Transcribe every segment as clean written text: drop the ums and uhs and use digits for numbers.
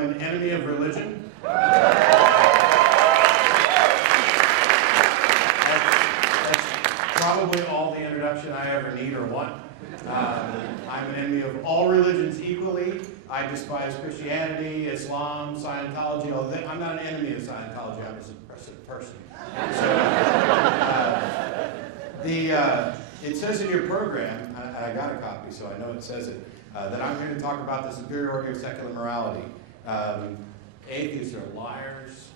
I'm an enemy of religion. That's probably all the introduction I ever need or want. I'm an enemy of all religions equally. I despise Christianity, Islam, Scientology. Although I'm not an enemy of Scientology, I'm a suppressive person. So, it says in your program, and I got a copy, so I know it says it, that I'm here to talk about the superiority of secular morality. Atheists are liars.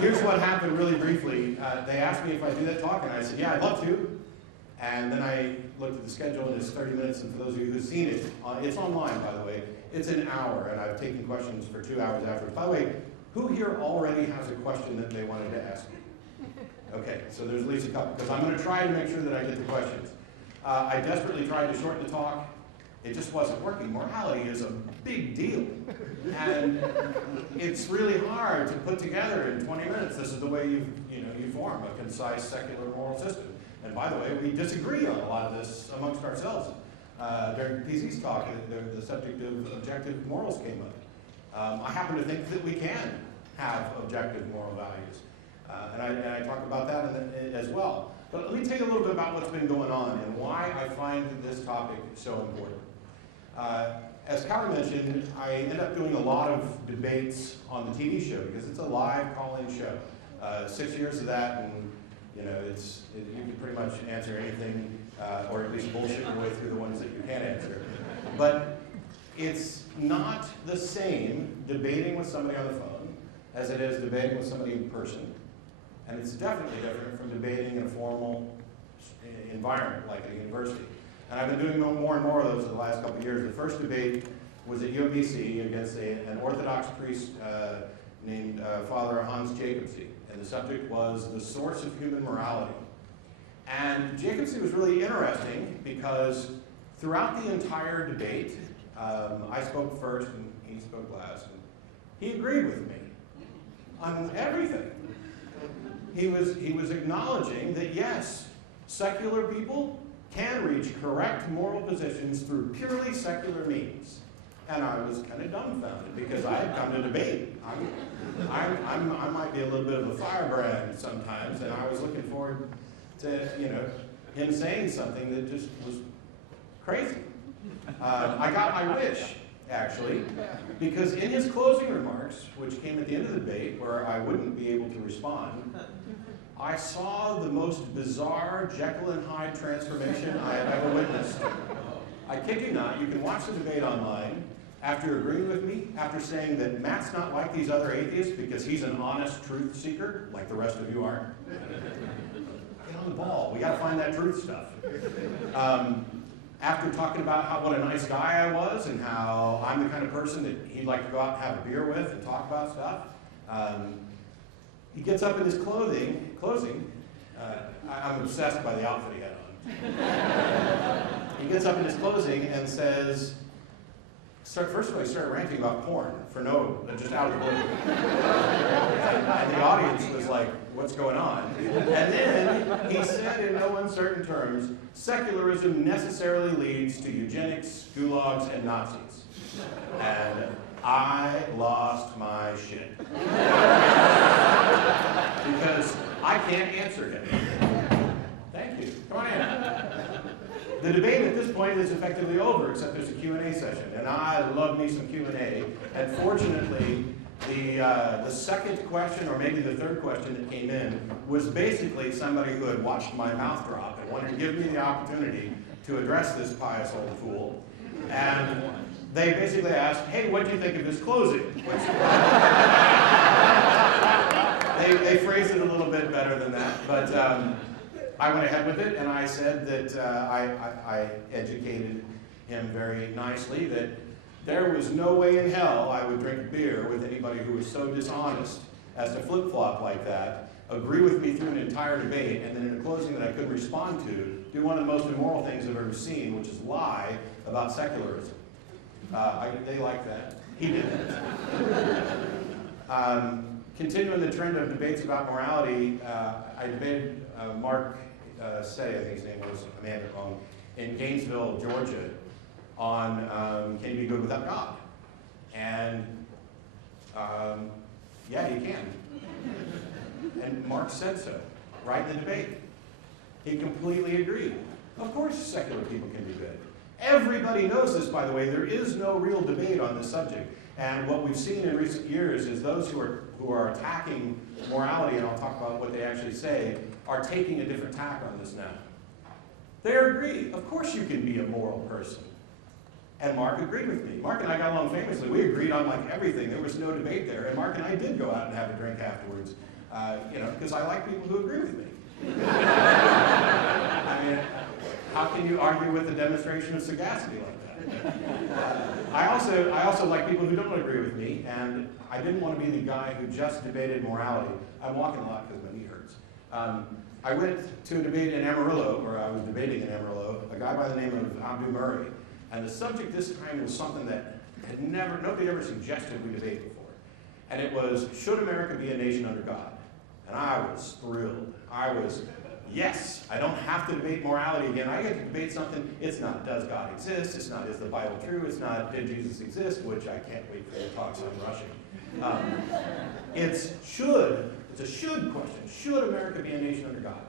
Here's what happened really briefly. They asked me if I do that talk, and I said, yeah, I'd love to. And then I looked at the schedule, and it's 30 minutes, and for those of you who've seen it, it's online, by the way. It's an hour, and I've taken questions for 2 hours afterwards. By the way, who here already has a question that they wanted to ask me? Okay, so there's at least a couple, because I'm going to try to make sure that I get the questions. I desperately tried to shorten the talk. It just wasn't working. Morality is a big deal. And it's really hard to put together in 20 minutes. This is the way you form a concise secular moral system. And by the way, we disagree on a lot of this amongst ourselves. During PZ's talk, the subject of objective morals came up. I happen to think that we can have objective moral values. And I talk about that as well. But let me tell you a little bit about what's been going on and why I find this topic so important. As Kyle mentioned, I end up doing a lot of debates on the TV show because it's a live call-in show. 6 years of that, and you can pretty much answer anything, or at least bullshit your way through the ones that you can't answer. But it's not the same debating with somebody on the phone as it is debating with somebody in person. And it's definitely different from debating in a formal environment like a university. And I've been doing more and more of those in the last couple of years. The first debate was at UMBC against an Orthodox priest named Father Hans Jacobsy. And the subject was the source of human morality. And Jacobsy was really interesting because throughout the entire debate, I spoke first and he spoke last. And he agreed with me on everything. He was acknowledging that yes, secular people can reach correct moral positions through purely secular means. And I was kind of dumbfounded because I had come to debate. I might be a little bit of a firebrand sometimes, and I was looking forward to him saying something that just was crazy. I got my wish, actually, because in his closing remarks, which came at the end of the debate, where I wouldn't be able to respond, I saw the most bizarre Jekyll and Hyde transformation I have ever witnessed. I kid you not, you can watch the debate online after agreeing with me, after saying that Matt's not like these other atheists because he's an honest truth seeker, like the rest of you aren't. Get on the ball, we gotta find that truth stuff. After talking about what a nice guy I was and how I'm the kind of person that he'd like to go out and have a beer with and talk about stuff, he gets up in his closing, I'm obsessed by the outfit he had on. He gets up in his closing and says, first of all, he started ranting about porn just out of the blue. And the audience was like, what's going on? And then he said in no uncertain terms, secularism necessarily leads to eugenics, gulags, and Nazis. And I lost my shit. Because I can't answer him. Thank you. Come on in. The debate at this point is effectively over, except there's a Q&A session. And I love me some Q&A. And fortunately, the second question, or maybe the third question that came in, was basically somebody who had watched my mouth drop and wanted to give me the opportunity to address this pious old fool. And they basically asked, hey, what do you think of his closing? They phrased it a little bit better than that, but I went ahead with it, and I said that I educated him very nicely that there was no way in hell I would drink beer with anybody who was so dishonest as to flip-flop like that, agree with me through an entire debate, and then in a closing that I couldn't respond to, do one of the most immoral things I've ever seen, which is lie about secularism. They liked that. He didn't. Continuing the trend of debates about morality, I debated Mark Say, I think his name was, Amanda wrong, in Gainesville, Georgia, on can you be good without God? And yeah, you can. And Mark said so, right in the debate. He completely agreed. Of course secular people can be good. Everybody knows this, by the way. There is no real debate on this subject. And what we've seen in recent years is those who are attacking morality, and I'll talk about what they actually say, are taking a different tack on this now. They agree. Of course you can be a moral person. And Mark agreed with me. Mark and I got along famously. We agreed on like everything. There was no debate there. And Mark and I did go out and have a drink afterwards, because I like people who agree with me. I mean, how can you argue with a demonstration of sagacity like that? I also like people who don't agree with me, and I didn't want to be the guy who just debated morality. I'm walking a lot because my knee hurts. I went to a debate in Amarillo, or I was debating in Amarillo, a guy by the name of Abdu Murray. And the subject this time was something that nobody ever suggested we debate before. And it was, should America be a nation under God? And I was thrilled. I was, yes, I don't have to debate morality again. I get to debate something. It's not, does God exist? It's not, is the Bible true? It's not, did Jesus exist? Which I can't wait for the talk, so I'm rushing. It's a should question. Should America be a nation under God?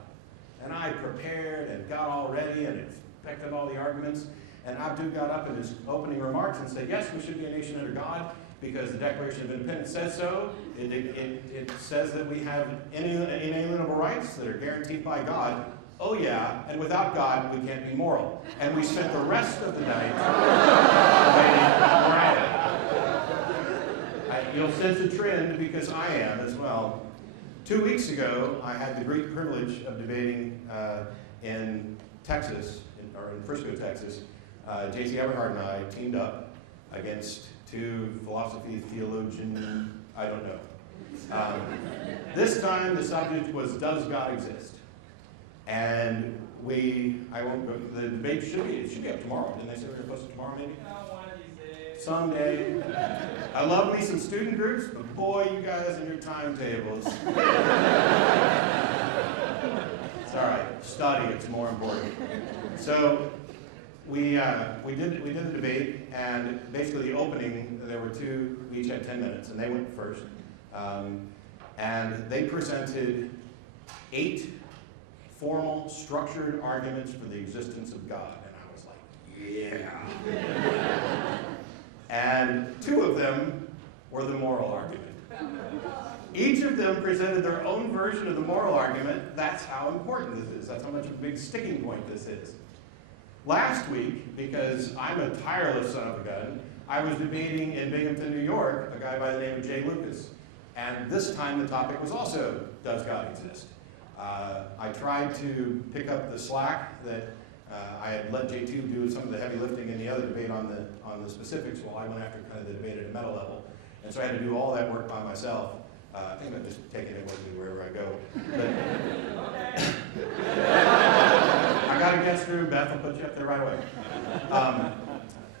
And I prepared and got all ready and expected all the arguments. And Abdu got up in his opening remarks and said, yes, we should be a nation under God because the Declaration of Independence says so. It says that we have inalienable rights that are guaranteed by God. Oh yeah, and without God, we can't be moral. And we spent the rest of the night debating morality. You'll sense a trend because I am as well. 2 weeks ago, I had the great privilege of debating in Texas, or in Frisco, Texas. J.C. Everhart and I teamed up against two philosophy theologians, I don't know. This time the subject was, does God exist? And I won't go, the debate should be up tomorrow. Didn't they say we were going to post it tomorrow maybe? One of these days. Someday. I love me some student groups, but boy, you guys and your timetables. It's all right, study, it's more important. So, we did the debate, and basically the opening, there were two, we each had 10 minutes, and they went first. And they presented 8 formal, structured arguments for the existence of God. And I was like, yeah. And 2 of them were the moral argument. Each of them presented their own version of the moral argument. That's how important this is. That's how much of a big sticking point this is. Last week, because I'm a tireless son of a gun, I was debating in Binghamton, New York, a guy by the name of Jay Lucas. And this time the topic was also, does God exist? I tried to pick up the slack that I had let J2 do some of the heavy lifting in the other debate on the specifics while I went after kind of the debate at a meta level. And so I had to do all that work by myself. I think I'm just taking it with me wherever I go. I got a guest room, Beth will put you up there right away.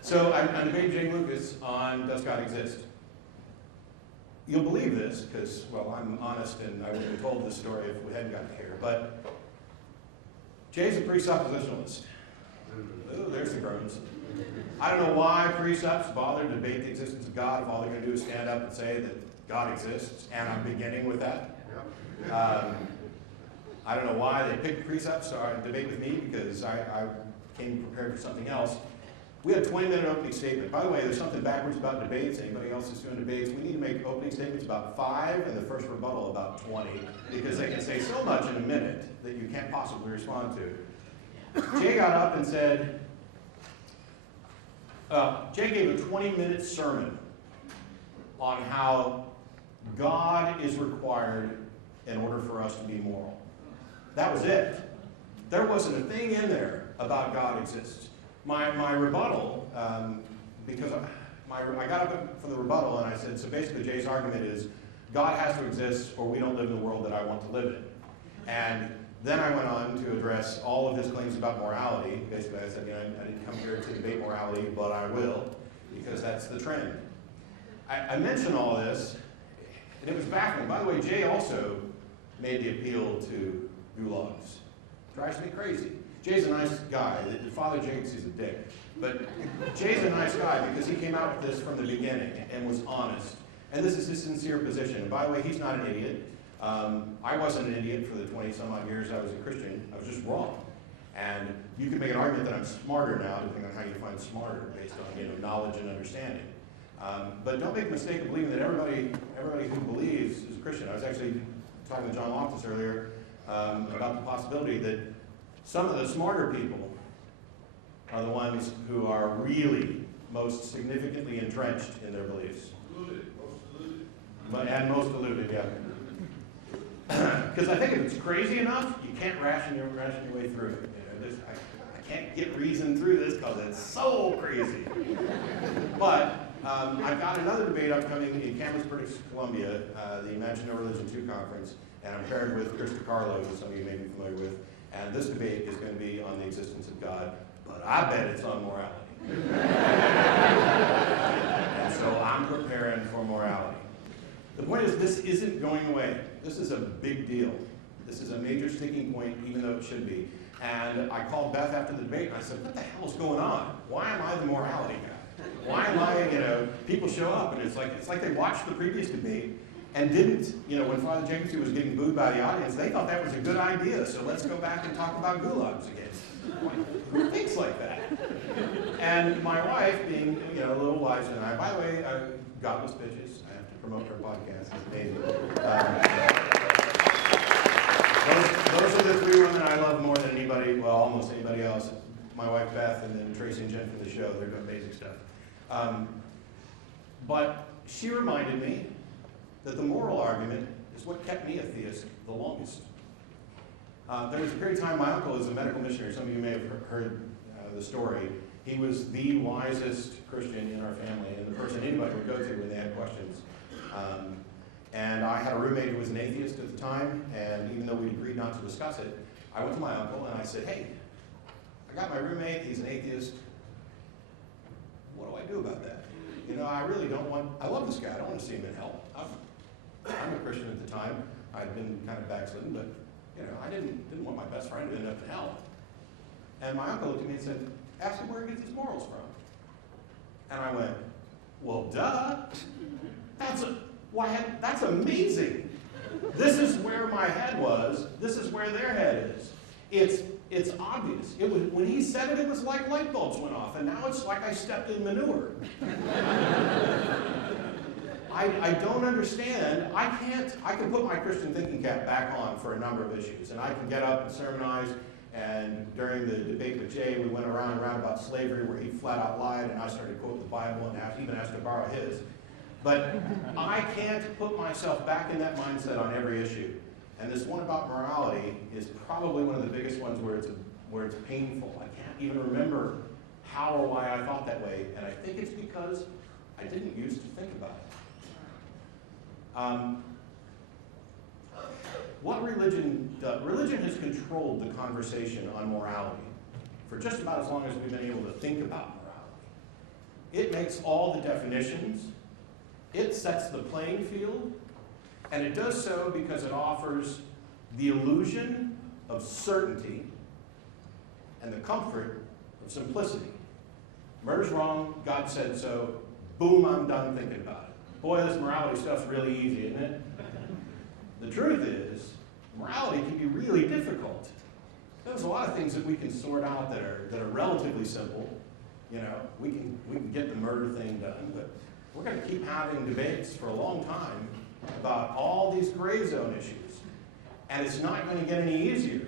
So I'm debating Jay Lucas on does God exist? You'll believe this, because, well, I'm honest and I wouldn't have told this story if we hadn't gotten here, but Jay's a presuppositionalist. Oh, there's the groans. I don't know why presups bother to debate the existence of God if all they're going to do is stand up and say that God exists, and I'm beginning with that. I don't know why they picked presups to debate with me, because I came prepared for something else. We had a 20-minute opening statement. By the way, there's something backwards about debates. Anybody else that's doing debates, we need to make opening statements about 5 and the first rebuttal about 20, because they can say so much in a minute that you can't possibly respond to. Jay got up and said, Jay gave a 20-minute sermon on how God is required in order for us to be moral. That was it. There wasn't a thing in there about God exists. My rebuttal, because I got up for the rebuttal and I said, so basically Jay's argument is God has to exist or we don't live in the world that I want to live in. And then I went on to address all of his claims about morality. Basically I said, I didn't come here to debate morality, but I will, because that's the trend. I mentioned all this, and it was baffling. By the way, Jay also made the appeal to gulags. Drives me crazy. Jay's a nice guy. Father Jacobs is a dick. But Jay's a nice guy because he came out with this from the beginning and was honest. And this is his sincere position. And by the way, he's not an idiot. I wasn't an idiot for the 20-some-odd years I was a Christian. I was just wrong. And you could make an argument that I'm smarter now, depending on how you define smarter, based on knowledge and understanding. But don't make the mistake of believing that everybody who believes is a Christian. I was actually talking to John Loftus earlier about the possibility that some of the smarter people are the ones who are really most significantly entrenched in their beliefs. And most deluded, yeah. Because I think if it's crazy enough, you can't ration your way through it. I can't get reason through this because it's so crazy. But I've got another debate upcoming in Kamloops, British Columbia, the Imagine No Religion 2 conference, and I'm paired with Chris DiCarlo, who some of you may be familiar with, and this debate is going to be on the existence of God, but I bet it's on morality. And so I'm preparing for morality. The point is, this isn't going away. This is a big deal. This is a major sticking point, even though it should be. And I called Beth after the debate, and I said, what the hell is going on? Why am I the morality guy? Why am I, people show up, and it's like they watched the previous debate and didn't, when Father Jacobs was getting booed by the audience, they thought that was a good idea, so let's go back and talk about gulags again. Who thinks like that? And my wife, being, a little wiser than I, by the way, Godless Bitches, I have to promote her podcast, it's amazing. Those are the three women I love more than anybody, well, almost anybody else. My wife Beth, and then Tracy and Jen from the show, they're doing amazing stuff. But she reminded me that the moral argument is what kept me a theist the longest. There was a period of time, my uncle is a medical missionary. Some of you may have heard the story. He was the wisest Christian in our family, and the person anybody would go to when they had questions. And I had a roommate who was an atheist at the time, and even though we agreed not to discuss it, I went to my uncle and I said, hey, I got my roommate, he's an atheist. What do I do about that? I really don't want, I love this guy, I don't want to see him in hell. I'm a Christian at the time. I'd been kind of backslidden, but I didn't want my best friend to end up in hell. And my uncle looked at me and said, ask him where he gets his morals from. And I went, well, duh. That's amazing. This is where my head was. This is where their head is. It's obvious. When he said it, it was like light bulbs went off, and now it's like I stepped in manure. I don't understand. I can put my Christian thinking cap back on for a number of issues, and I can get up and sermonize, and during the debate with Jay, we went around and around about slavery, where he flat out lied, and I started to quote the Bible and even asked to borrow his. But I can't put myself back in that mindset on every issue. And this one about morality is probably one of the biggest ones where it's painful. I can't even remember how or why I thought that way, and I think it's because I didn't used to think about it. What religion does? Religion has controlled the conversation on morality for just about as long as we've been able to think about morality. It makes all the definitions, it sets the playing field, and it does so because it offers the illusion of certainty and the comfort of simplicity. Murder's wrong, God said so, boom, I'm done thinking about it. Boy, this morality stuff's really easy, isn't it? The truth is, morality can be really difficult. There's a lot of things that we can sort out that are relatively simple. We can get the murder thing done, but we're going to keep having debates for a long time about all these gray zone issues. And it's not going to get any easier.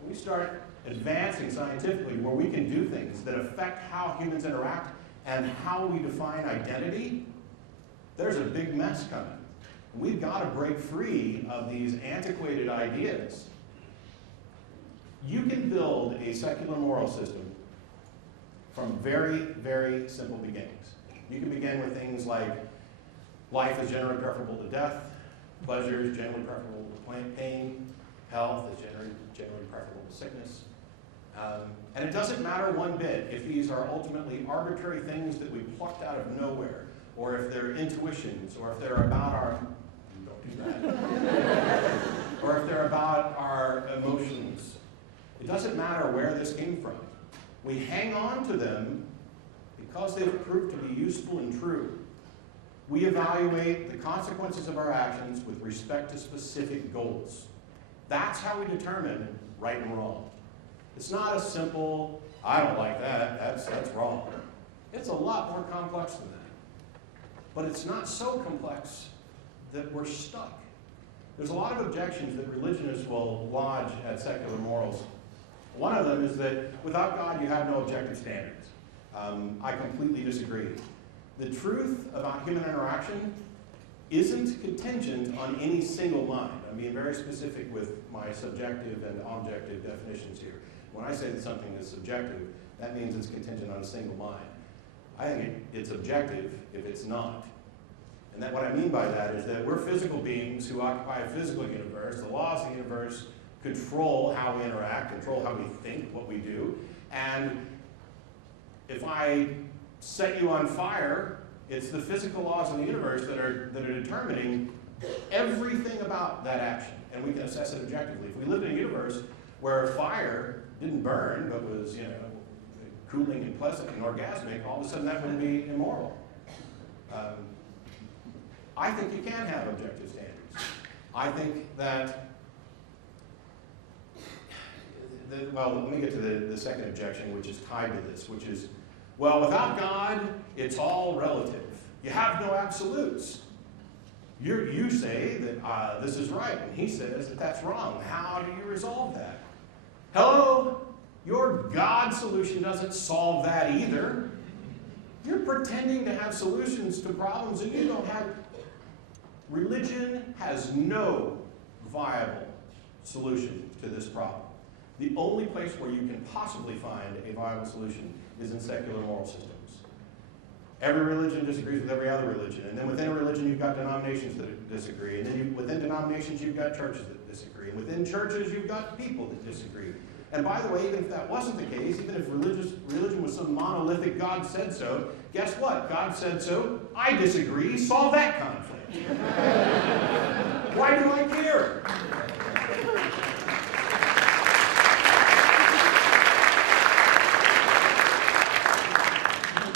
When we start advancing scientifically where we can do things that affect how humans interact and how we define identity, there's a big mess coming. We've got to break free of these antiquated ideas. You can build a secular moral system from very, very simple beginnings. You can begin with things like life is generally preferable to death, pleasure is generally preferable to pain, health is generally preferable to sickness. And it doesn't matter one bit if these are ultimately arbitrary things that we plucked out of nowhere, or if they're intuitions, or if they're about our, don't do that, or if they're about our emotions, It doesn't matter where this came from. We hang on to them because they've proved to be useful and true. We evaluate the consequences of our actions with respect to specific goals. That's how we determine right and wrong. It's not a simple, I don't like that, that's wrong. It's a lot more complex than that. But it's not so complex that we're stuck. There's a lot of objections that religionists will lodge at secular morals. One of them is that without God, you have no objective standards. I completely disagree. The truth about human interaction isn't contingent on any single mind. I'm being very specific with my subjective and objective definitions here. When I say that something is subjective, that means it's contingent on a single mind. I think it's objective if it's not. And that what I mean by that is that we're physical beings who occupy a physical universe. The laws of the universe control how we interact, control how we think, what we do. And if I set you on fire, it's the physical laws of the universe that are determining everything about that action. And we can assess it objectively. If we lived in a universe where fire didn't burn, but was, cooling and pleasant and orgasmic, all of a sudden that would be immoral. I think you can have objective standards. I think that, well, let me get to the second objection, which is tied to this, which is, well, without God, it's all relative. You have no absolutes. You say that this is right, and he says that that's wrong. How do you resolve that? Hello? Your God solution doesn't solve that either. You're pretending to have solutions to problems that you don't have. Religion has no viable solution to this problem. The only place where you can possibly find a viable solution is in secular moral systems. Every religion disagrees with every other religion, and then within a religion you've got denominations that disagree, and then within denominations you've got churches that disagree, and within churches you've got people that disagree. And by the way, even if that wasn't the case, even if religion was some monolithic God said so, guess what? God said so, I disagree, solve that conflict. Why do I care?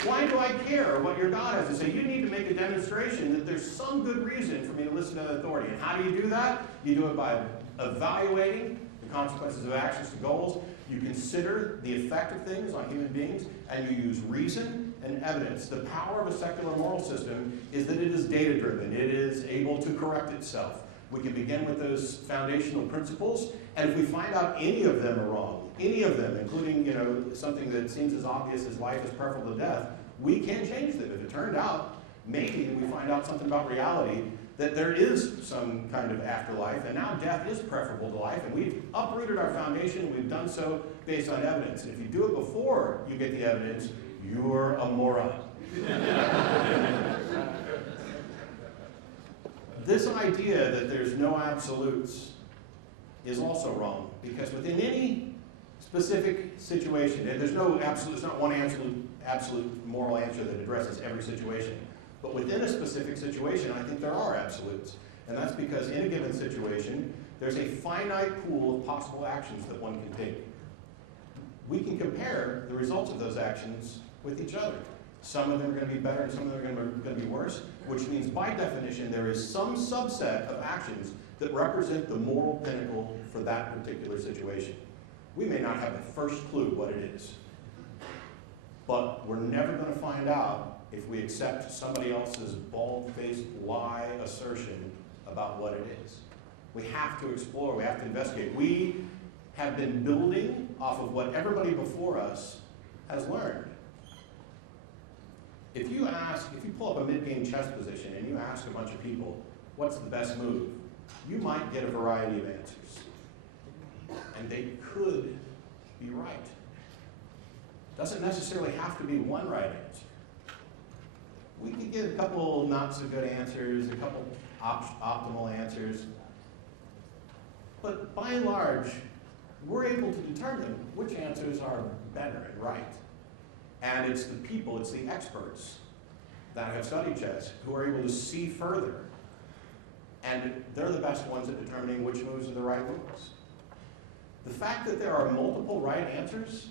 Why do I care what your God has to say? You need to make a demonstration that there's some good reason for me to listen to authority. And how do you do that? You do it by evaluating the consequences of actions to goals. You consider the effect of things on human beings, and you use reason and evidence. The power of a secular moral system is that it is data-driven. It is able to correct itself. We can begin with those foundational principles, and if we find out any of them are wrong, any of them, including something that seems as obvious as life is preferable to death, we can change them. If it turned out, maybe we find out something about reality, that there is some kind of afterlife, and now death is preferable to life, and we've uprooted our foundation, and we've done so based on evidence. And if you do it before you get the evidence, you're a moron. This idea that there's no absolutes is also wrong, because within any specific situation, and there's no absolute, there's not one absolute moral answer that addresses every situation. But within a specific situation, I think there are absolutes. And that's because in a given situation, there's a finite pool of possible actions that one can take. We can compare the results of those actions with each other. Some of them are going to be better and some of them are going to be worse, which means by definition there is some subset of actions that represent the moral pinnacle for that particular situation. We may not have the first clue what it is, but we're never going to find out if we accept somebody else's bald-faced lie assertion about what it is. We have to explore, we have to investigate. We have been building off of what everybody before us has learned. If you pull up a mid-game chess position and you ask a bunch of people, what's the best move? You might get a variety of answers. And they could be right. Doesn't necessarily have to be one right answer. We could get a couple not so good answers, a couple optimal answers. But by and large, we're able to determine which answers are better and right. And it's the people, it's the experts that have studied chess who are able to see further. And they're the best ones at determining which moves are the right moves. The fact that there are multiple right answers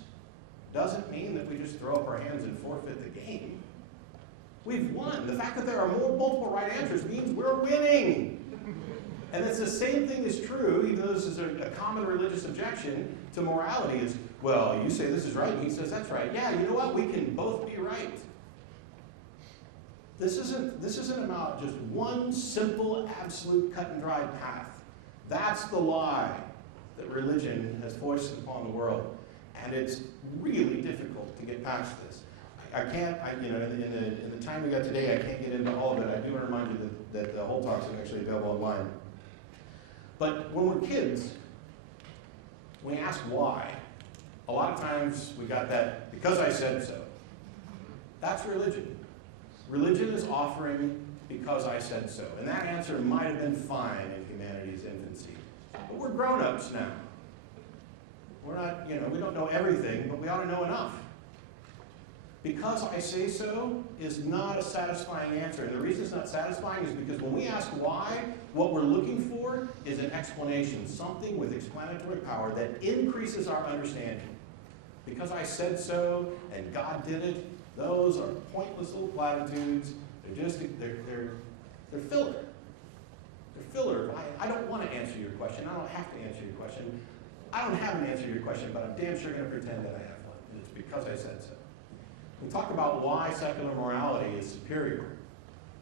doesn't mean that we just throw up our hands and forfeit the game. We've won. The fact that there are multiple right answers means we're winning. And it's the same thing is true, even though this is a common religious objection to morality, is, well, you say this is right, and he says that's right. Yeah, you know what? We can both be right. This isn't about just one simple, absolute, cut and dried path. That's the lie that religion has foisted upon the world. And it's really difficult to get past this. I can't, in the time we got today, I can't get into all of it. I do want to remind you that the whole talks are actually available online. But when we're kids, when we ask why, a lot of times we got that, because I said so. That's religion. Religion is offering because I said so. And that answer might have been fine in humanity's infancy. But we're grown-ups now. We're not, we don't know everything, but we ought to know enough. Because I say so is not a satisfying answer. And the reason it's not satisfying is because when we ask why, what we're looking for is an explanation, something with explanatory power that increases our understanding. Because I said so and God did it, those are pointless little platitudes. They're just, they're filler. They're filler. I don't want to answer your question. I don't have to answer your question. I don't have an answer to your question, but I'm damn sure going to pretend that I have one. And it's because I said so. We talk about why secular morality is superior.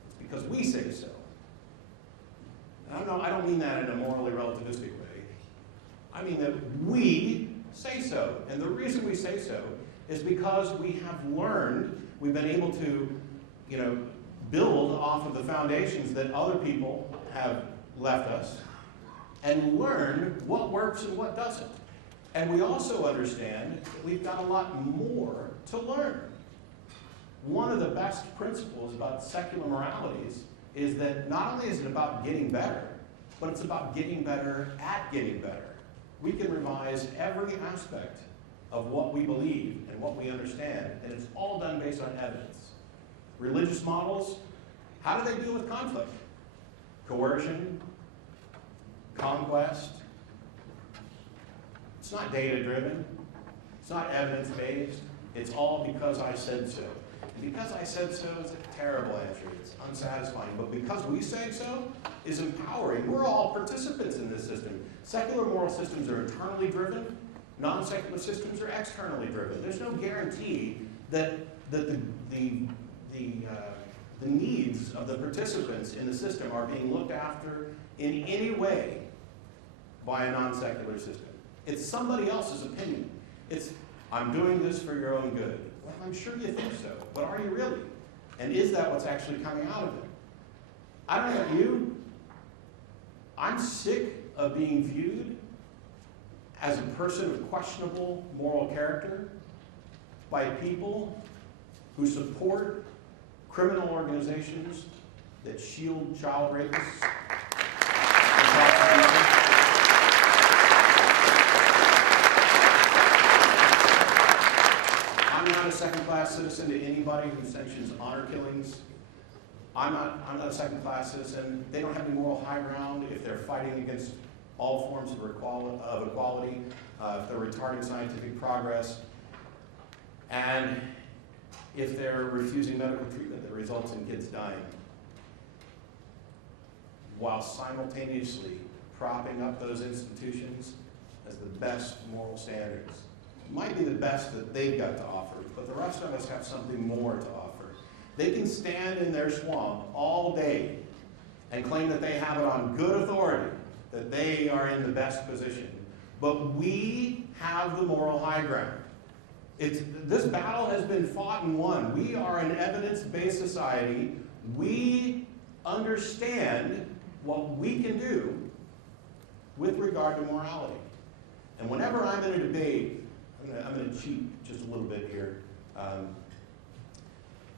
It's because we say so. And I don't mean that in a morally relativistic way. I mean that we say so. And the reason we say so is because we have learned, we've been able to, build off of the foundations that other people have left us and learn what works and what doesn't. And we also understand that we've got a lot more to learn. One of the best principles about secular moralities is that not only is it about getting better, but it's about getting better at getting better. We can revise every aspect of what we believe and what we understand, and it's all done based on evidence. Religious models, how do they deal with conflict? Coercion, conquest. It's not data-driven. It's not evidence-based. It's all because I said so. And because I said so is a terrible answer. It's unsatisfying. But because we say so is empowering. We're all participants in this system. Secular moral systems are internally driven. Non-secular systems are externally driven. There's no guarantee that the needs of the participants in the system are being looked after in any way by a non-secular system. It's somebody else's opinion. It's, I'm doing this for your own good. Well, I'm sure you think so, but are you really? And is that what's actually coming out of it? I don't know about you. I'm sick of being viewed as a person of questionable moral character by people who support criminal organizations that shield child rapists. I'm not a second-class citizen to anybody who sanctions honor killings. I'm not a second-class citizen. They don't have any moral high ground if they're fighting against all forms of equality, if they're retarding scientific progress, and if they're refusing medical treatment that results in kids dying, while simultaneously propping up those institutions as the best moral standards. It might be the best that they've got to offer, but the rest of us have something more to offer. They can stand in their swamp all day and claim that they have it on good authority, that they are in the best position. But we have the moral high ground. This battle has been fought and won. We are an evidence-based society. We understand what we can do with regard to morality. And whenever I'm in a debate, I'm going to cheat just a little bit here.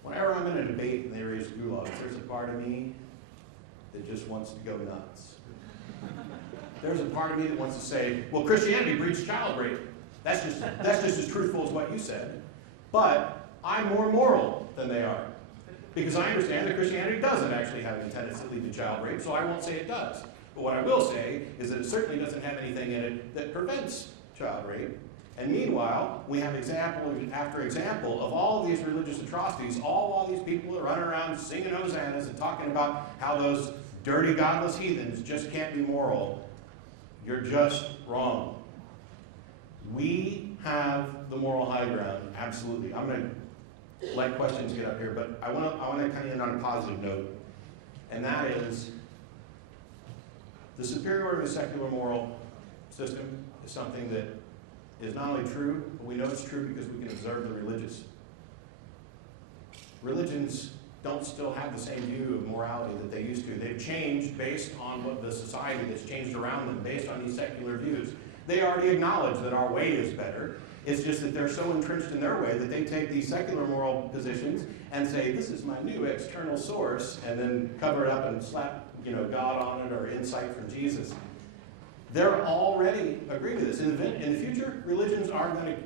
Whenever I'm in a debate and they raise gulags, there's a part of me that just wants to go nuts. There's a part of me that wants to say, well, Christianity breeds child rape. That's just as truthful as what you said. But I'm more moral than they are. Because I understand that Christianity doesn't actually have any tendency to lead to child rape, so I won't say it does. But what I will say is that it certainly doesn't have anything in it that prevents child rape. And meanwhile, we have example after example of all of these religious atrocities, all while these people are running around singing hosannas and talking about how those dirty, godless heathens just can't be moral. You're just wrong. We have the moral high ground, absolutely. I'm going to let questions get up here, but I want to kind of end on a positive note, and that is the superiority of the secular moral system is something that is not only true, but we know it's true because we can observe the religious. Religions don't still have the same view of morality that they used to. They've changed based on what the society that's changed around them, based on these secular views. They already acknowledge that our way is better. It's just that they're so entrenched in their way that they take these secular moral positions and say, this is my new external source, and then cover it up and slap, God on it or insight from Jesus. They're already agreeing to this. In the future, religions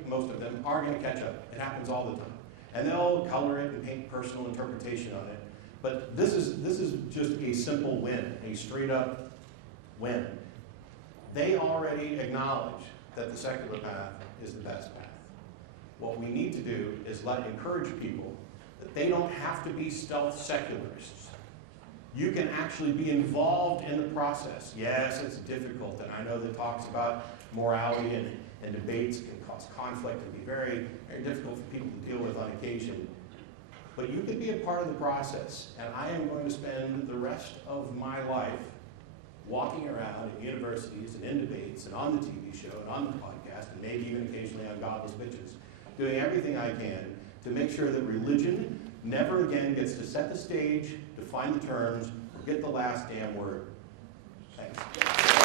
most of them are going to catch up. It happens all the time. And they'll color it and paint personal interpretation on it. But this is just a simple win, a straight up win. They already acknowledge that the secular path is the best path. What we need to do is encourage people that they don't have to be stealth secularists. You can actually be involved in the process. Yes, it's difficult, and I know that talks about morality and debates can cause conflict and be very, very difficult for people to deal with on occasion. But you can be a part of the process, and I am going to spend the rest of my life walking around in universities and in debates and on the TV show and on the podcast and maybe even occasionally on Godless Bitches, doing everything I can to make sure that religion never again gets to set the stage, define the terms, or get the last damn word. Thanks.